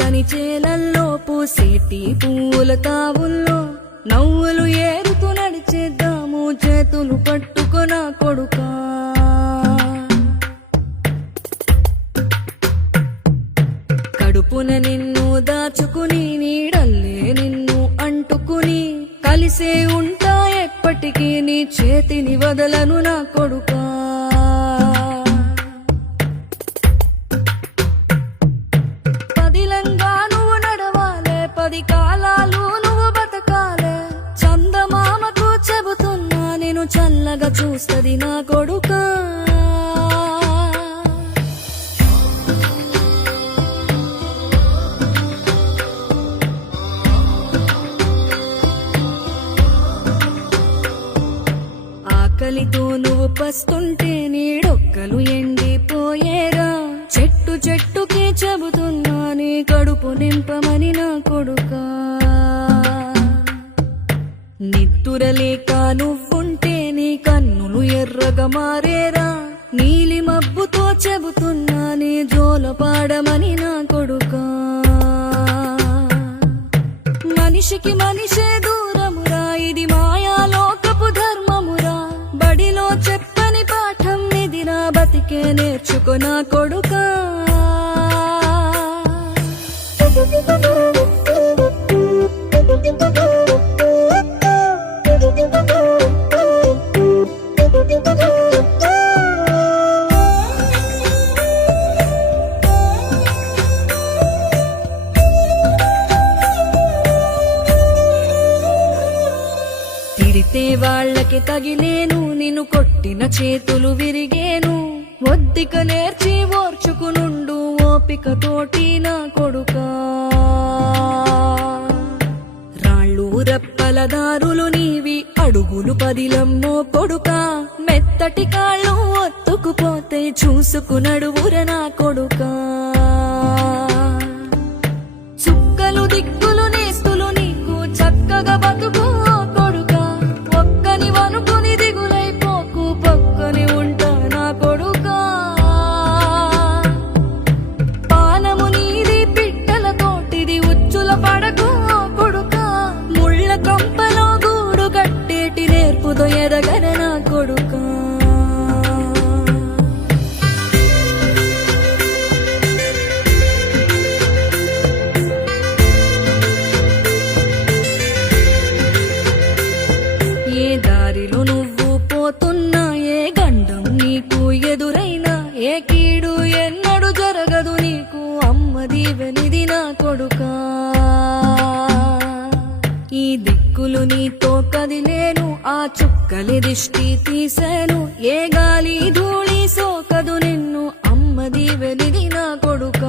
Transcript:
పచ్చని చేలల్లో పూసేటి పూల తావుల్లో నవ్వులు ఏరుతూ నడిచేద్దాము చేతులు పట్టుకొన కొడుకా. కడుపున నిన్ను దాచుకుని నీడల్లే నిన్ను అంటుకుని కలిసే ఉంటా ఎప్పటికీ నీ చేతిని వదలను నా కొడుకా. పదిలంగా నువ్వు నడవాలే, 10 కాలాలు నువ్వు బతకాలే. చందమామకు చెబుతున్నా నేను చల్లగా చూస్తది నా కొడుకా. ఆకలితో నువ్వు పస్తుంటే నీడొక్కలు ఎండిపోయేరా. చెట్టు చెట్టుకే చెబుతున్నా నీ కడుపు నింపమని నా కొడుకా. నిద్దురలేక నువ్వుంటే నీ కన్నులు ఎర్రగా మారేరా. నీలి మబ్బుతో చెబుతున్నా నీ జోల పాడమని నా కొడుకా. మనిషికి మనిషే దూరమురా, ఇది మాయాలోకపు ధర్మమురా. బడిలో చెప్పని పాఠం నిదిరా, బతికే నేర్చుకో నా కొడుకా. తిరితే వాళ్ళకి తగిలేను, నిన్ను కొట్టిన చేతులు విరిగేను. ఒద్దిక నేర్చి ఓర్చుకునుండు ఓపిక తోటి నా కొడుకా. రాళ్ళు రప్పల దారులు నీవి, అడుగులు పదిలమ్మో కొడుకా. మెత్తటి కాళ్ళు ఒత్తుకుపోతే చూసుకునడువుర నా కొడుకా. చుక్కలు దిక్కులు నేస్తులు నీకు చక్కగా బతుకు కొడుకా. ఒక్కని వనుకుని దిగులైపోకు, పక్కని ఉంటా నా కొడుకా. పానము నీది పిట్టల తోటిది, ఉచ్చుల పడకు కొడుకా. ముళ్ళ కంపలో గూడు కట్టేటి నేర్పుతో ఎదగన నా కొడుకా. ఏ దారిలో నువ్వు పోతున్నా, ఏ గండం నీకు ఎదురైనా, ఏ కీడు ఎన్నడు జరగదు నీకు అమ్మ దీవెనిది నా కొడుకా. ఈ దిక్కులు నీతో కదిలేను, ఆ చుక్కలి దిష్టి తీసేను. ఏ గాలి ధూళి సోకదు నిన్ను అమ్మ దీవెనిది నా కొడుకా.